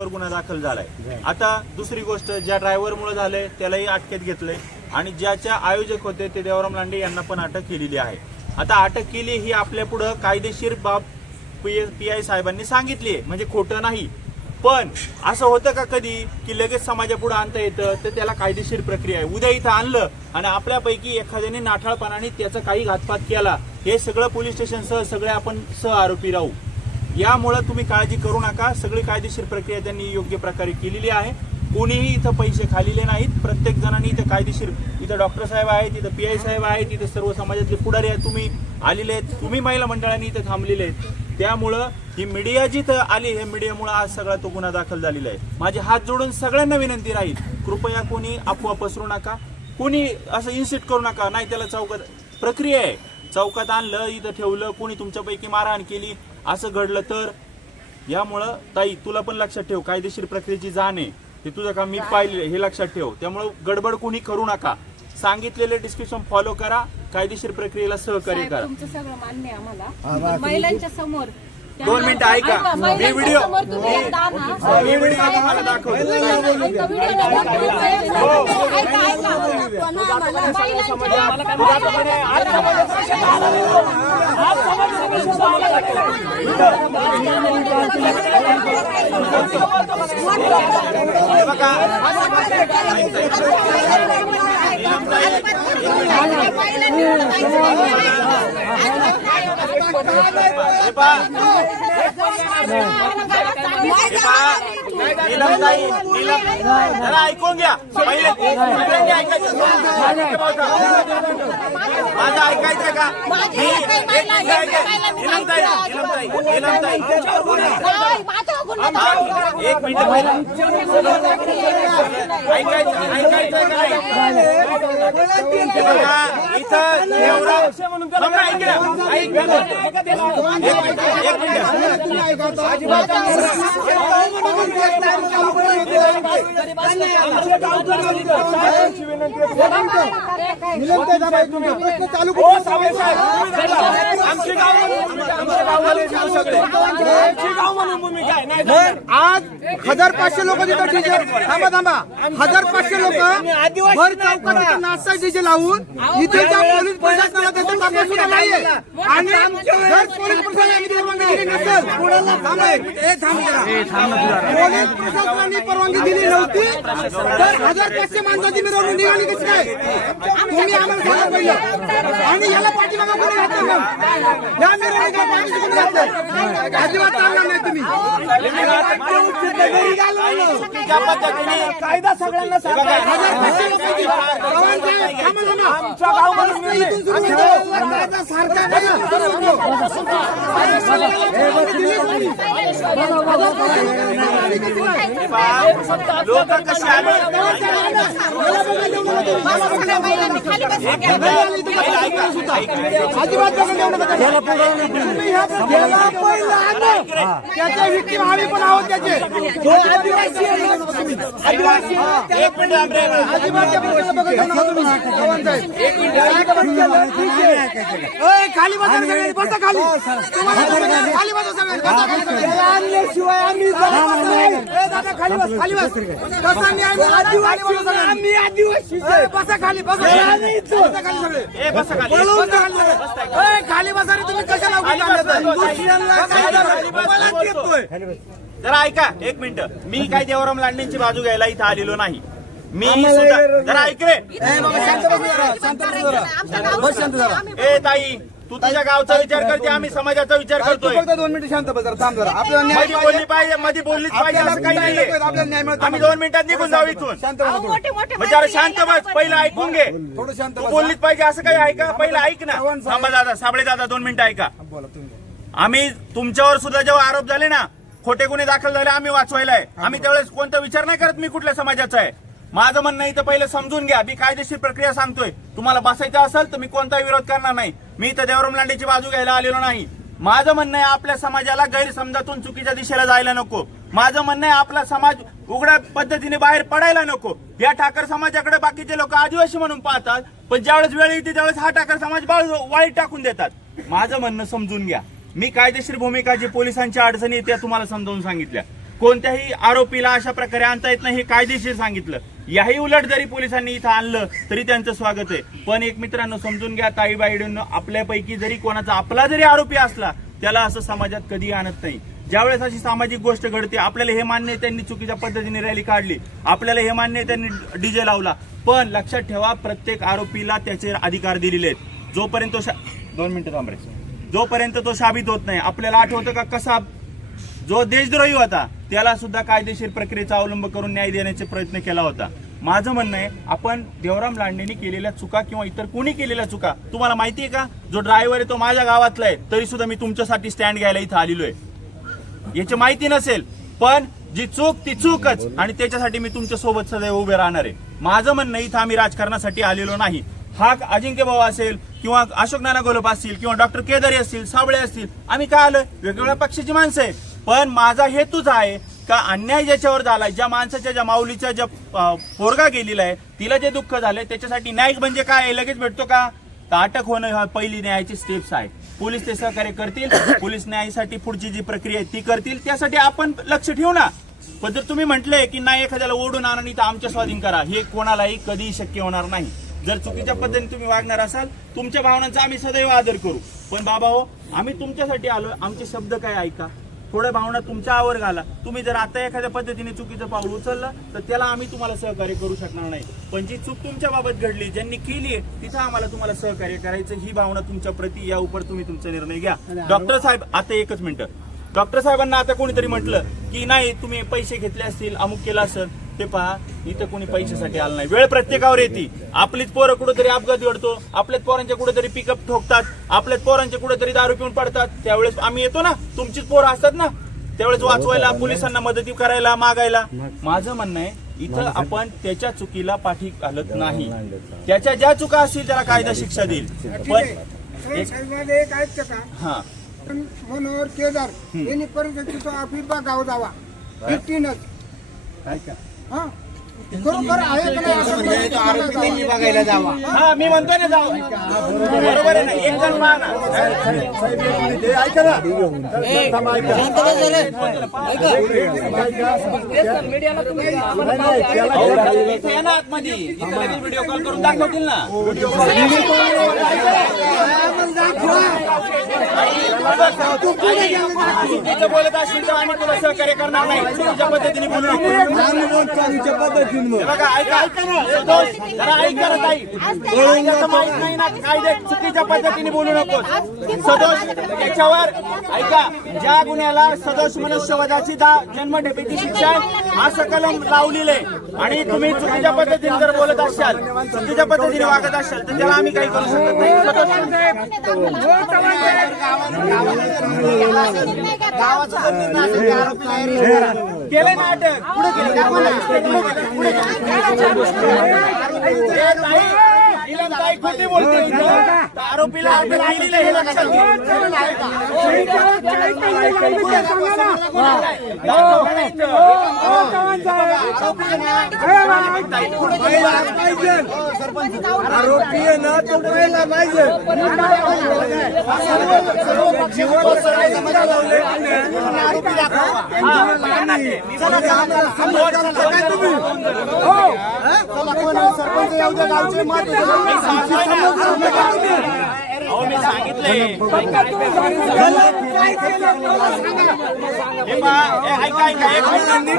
गुन्हा दाखल झालाय. आता दुसरी गोष्ट ज्या ड्रायव्हर मुळे झालंय त्यालाही अटकेत घेतलंय आणि ज्याच्या आयोजक होते ते देवराम लांडे यांना पण अटक केलेली आहे. आता अटक केली ही आपल्या पुढं कायदेशीर बाब पी आय साहेबांनी सांगितली आहे. म्हणजे खोटं नाही. पण असं होतं का कधी की लगेच समाजापुढे आणता येतं तर त्याला कायदेशीर प्रक्रिया आहे. उद्या इथं आणलं आणि आपल्यापैकी एखाद्याने नाठाळपणाने त्याचा काही घातपात केला हे सगळं पोलीस स्टेशनसह सगळे आपण सह आरोपी राहू. यामुळं तुम्ही काळजी करू नका. सगळी कायदेशीर प्रक्रिया त्यांनी योग्य प्रकारे केलेली आहे. कोणीही इथं पैसे खाल्लेले नाहीत. प्रत्येक जणांनी इथं कायदेशीर इथं डॉक्टर साहेब आहेत इथं पी आय साहेब आहेत इथं सर्व समाजातले पुढारी आहेत. तुम्ही आलेले आहेत. तुम्ही महिला मंडळांनी इथं थांबलेले आहेत. त्यामुळं ही मीडिया जिथं आली हे मीडियामुळं आज सगळा तो गुन्हा दाखल झालेला आहे. माझे हात जोडून सगळ्यांना विनंती राहील कृपया कोणी अफवा पसरू नका. कोणी असं इन्सिट करू नका. नाही त्याला चौकात प्रक्रिया आहे. चौकात आणलं इथं ठेवलं कोणी तुमच्यापैकी मारहाण केली असं घडलं तर यामुळं ताई तुला पण लक्षात ठेव कायदेशीर प्रक्रियेची जाण आहे ते तुझं काम मी पाहिले हे लक्षात ठेव त्यामुळं गडबड कोणी करू नका सांगितलेले डिस्क्रिप्शन फॉलो करा कायदेशीर प्रक्रियेला सहकार्य साहेब, करा तुमचं सगळं मान्य आहे आम्हाला महिलांच्या समोर दोन मिनिटं ऐका. ऐका, मी व्हिडिओ-. मी व्हिडिओ तुम्हाला दाखवतो व्हिडिओ ऐकून घ्या. पहिले माझं ऐकायचं का एक मिनिट ऐका. आज हजार पाचशे लोक तिथं डीजे थांबा थांबा. हजार पाचशे लोक भर चौकात नाचता डीजे लावून इथे त्या पोलीस प्रशासनाला त्याचा तपास सुद्धा नाहीये. आणि जर पोलीस प्रशासनाने परवानगी दिली नसेल थांबा एक, ए, थांब. जरा. पोलीस प्रशासनाने परवानगी दिली नव्हती. तर हजार पाचशे माणसाची मिरवणूक निघाली कशी काय? तुम्ही आम्हाला सांगा पहिलं. आणि याला पाठीमागा कोणी घातलं मग? या मिरवणुकीला पाठीशी कोणी घातलं? अजिबात चालणार नाही तुम्ही. कायदा सगळ्यांना हजार पाचशे लोकांची. चव्हाण लोक कसे. त्याचे victim आम्ही पण आहोत त्याचे आदिवासी. आदिवासी ठीक आहे. खाली बसा रे सगळे. बसा खाली. तुम्हाला सगळे खाली बसा सगळे. बसा खाली सगळे. आणल्याशिवाय आम्ही खाली बस खाली बस. बसा मी आम्ही आदिवासी आम्ही आदिवासी बसा खाली बसा बसा खाली सगळे. ए, बसा खाली. पळवून जा खाली बसा. ए, खाली बसा रे तुम्ही कशाला? दुसऱ्यांना. जरा ऐका एक मिनिट. मी काय देवराम लांडेंची बाजू घ्यायला इथं आलेलो नाही. मी सुद्धा जरा ऐक रे. ए, बाबा, शांत बस जरा, शांत बस. जरा. बस शांत जरा. ए ताई तू तुझ्या गावचा विचार करते आम्ही समाजाचा विचार तू करतोय. फक्त दोन मिनिटं शांत बस जरा थांब जरा. आपल्याला न्यायमध्ये बोलली पाहिजे मध्ये बोललीच पाहिजे असं काही नाहीये. नको, आपल्याला न्याय मिळत आम्ही दोन मिनिटात निघून जाऊ इथून. शांत बस थोडं. म्हणजे शांत बस पहिलं ऐकून घे. थोडं शांत तू बस. बोललीच पाहिजे असं काही ऐका पहिलं ऐक ना. थांबा दादा साबळे दादा दोन मिनिटं ऐका. बोला तुम्ही आम्ही तुमच्यावर सुद्धा जेव्हा आरोप झाले ना खोटे गुन्हे दाखल झाले आम्ही वाचवायलाय. आम्ही त्यावेळेस कोणता विचार नाही करत मी कुठल्या समाजाचा आहे. माझं म्हणणं इथं पहिलं समजून घ्या. मी कायदेशीर प्रक्रिया सांगतोय. तुम्हाला बसायचं असेल तर मी कोणताही विरोध करणार नाही. मी इथं देवराम लांडेची बाजू घ्यायला आलेलो नाही. माझं म्हणणं आहे आपल्या समाजाला गैरसमजातून चुकीच्या दिशेला जायला नको. माझं म्हणणं आहे आपला समाज उघड्या पद्धतीने बाहेर पडायला नको. या ठाकर समाजाकडे बाकीचे लोक आदिवासी म्हणून पाहतात पण ज्यावेळेस वेळ येते त्यावेळेस हा ठाकर समाज वाईट वाळीत टाकून देतात. माझं म्हणणं समजून घ्या. मी कायदेशीर भूमिका जी पोलिसांच्या अडचणी त्या तुम्हाला समजावून सांगितल्या. कोणत्याही आरोपीला अशा प्रकारे आणता येत नाही हे कायदेशीर सांगितलं. याही उलट जरी पोलिसांनी इथं आणलं तरी त्यांचं स्वागत आहे. पण एक मित्रांनो समजून घ्या ताईबाईडून आपल्यापैकी जरी कोणाचा आपला जरी आरोपी असला त्याला असं समाजात कधी आणत नाही. ज्यावेळेस अशी सामाजिक गोष्ट घडते आपल्याला हे मान्य त्यांनी चुकीच्या पद्धतीने रॅली काढली आपल्याला हे मान्य त्यांनी डीजे लावला. पण लक्षात ठेवा प्रत्येक आरोपीला त्याचे अधिकार दिलेले आहेत. जोपर्यंत तो शा- दोन मिनिटं थांबरे जोपर्यंत तो साबित होत नाही आपल्याला आठवतं का कसा जो देशद्रोही होता त्याला सुद्धा कायदेशीर प्रक्रियेचा अवलंब करून न्याय देण्याचा प्रयत्न केला होता. माझं म्हणणं आहे आपण देवराम लांडेंनी केलेल्या चुका किंवा इतर कोणी केलेल्या चुका तुम्हाला माहिती आहे का? जो ड्रायव्हर आहे तो माझ्या गावातला आहे तरी सुद्धा मी तुमच्यासाठी स्टँड घ्यायला इथं आलेलो आहे. याची माहिती नसेल पण जी चूक ती चूकच. आणि त्याच्यासाठी मी तुमच्यासोबत सदैव उभे राहणार आहे. माझं म्हणणं इथं आम्ही राजकारणासाठी आलेलो नाही. हा अजिंक्य भाऊ असेल किंवा अशोक नाना गोलप असतील किंवा डॉक्टर केदारी असतील साबळे असतील आम्ही काय आलोय? वेगवेगळ्या पक्षाची माणसं आहे पण माझा हेतूच आहे का अन्याय ज्याच्यावर झालाय ज्या माणसाच्या ज्या माऊलीच्या ज्या पोरगा गेलेला आहे तिला जे दुःख झालंय त्याच्यासाठी न्यायिक म्हणजे काय आहे? लगेच भेटतो का? तर अटक होणं हा पहिली न्यायाची स्टेप्स आहे. पोलीस ते सहकार्य करतील. पोलीस न्यायासाठी पुढची जी प्रक्रिया आहे ती करतील. त्यासाठी आपण लक्ष ठेवू ना. पण जर तुम्ही म्हटलंय की नाही एखाद्याला ओढून आणा तर आमच्या स्वाधीन करा हे कोणालाही कधीही शक्य होणार नाही. जर चुकीच्या पद्धतीने तुम्ही वागणार असाल तुमच्या भावनांचा आम्ही सदैव आदर करू. पण बाबा हो आम्ही तुमच्यासाठी आलो आमचे शब्द काय ऐका? थोड्या भावना तुमच्या आवर घाला. तुम्ही जर आता एखाद्या पद्धतीने चुकीचं पाऊल उचललं तर त्याला आम्ही तुम्हाला सहकार्य करू शकणार नाही. पण जी चूक तुमच्या बाबत घडली ज्यांनी केली आहे तिथं आम्हाला तुम्हाला सहकार्य करायचं. ही भावना तुमच्या प्रती या उपर तुम्ही तुमचा निर्णय घ्या. डॉक्टर साहेब आता एकच मिनिटं. डॉक्टर साहेबांना आता कोणीतरी म्हटलं की नाही तुम्ही पैसे घेतले असतील अमुक केलं असेल. ते पहा इथं कोणी पैशासाठी आलं नाही. वेळ प्रत्येकावर येते. आपलीच पोरं कुठेतरी अपघात घडतो. आपल्याच पोरांच्या कुठेतरी पिकअप ठोकतात. आपल्याच पोरांच्या कुठेतरी दारू पिऊन पडतात. त्यावेळेस आम्ही येतो ना. तुमचीच पोरं असतात ना. त्यावेळेस वाचवायला पोलिसांना मदती करायला मागायला. माझं म्हणणं आहे इथं आपण त्याच्या चुकीला पाठी घालत नाही. त्याच्या ज्या चुका असतील त्याला कायदा शिक्षा देईल. पण एक- का? हा. मनोहर केदार यांनी परिस्थिती तो आफिफा गाव जावा फिफ्टीनच हा. खरोखर आहे का नाही असं त्यांनी बघायला जावा? हा मी म्हणतोय ना जाऊ बरोबर आहे ना? एक जण पहा ना या ना आतमध्ये. इथे लगेच व्हिडिओ कॉल करून दाखवतील ना. चुकीचं बोलत असेल तर आम्ही तुला सहकार्य करणार नाही. तुझ्या पद्धतीने बोलू बघा ऐका. जरा ऐका ना ताई. माहीत नाही ना कायदे चुकीच्या पद्धतीने बोलू नको. सदोष याच्यावर ऐका ज्या गुन्ह्याला सदोष मनुष्यवधाची दा जन्मठेपेची शिक्षा आहे असं कलम लावलेलं आहे. आणि तुम्ही चुकीच्या पद्धतीने जर बोलत असाल चुकीच्या पद्धतीने वागत असाल तर त्याला आम्ही काही करू शकत नाही. सदोष केलंय ना. अटक पुढे केलं खोटी बोलते. आरोपीला अटक हे लक्षात घे. आरोपी आहे ना तो पहिला पाहिजे अहो मी सांगितलंय. हे पहा, हे ऐका ऐका. एक मिनिट.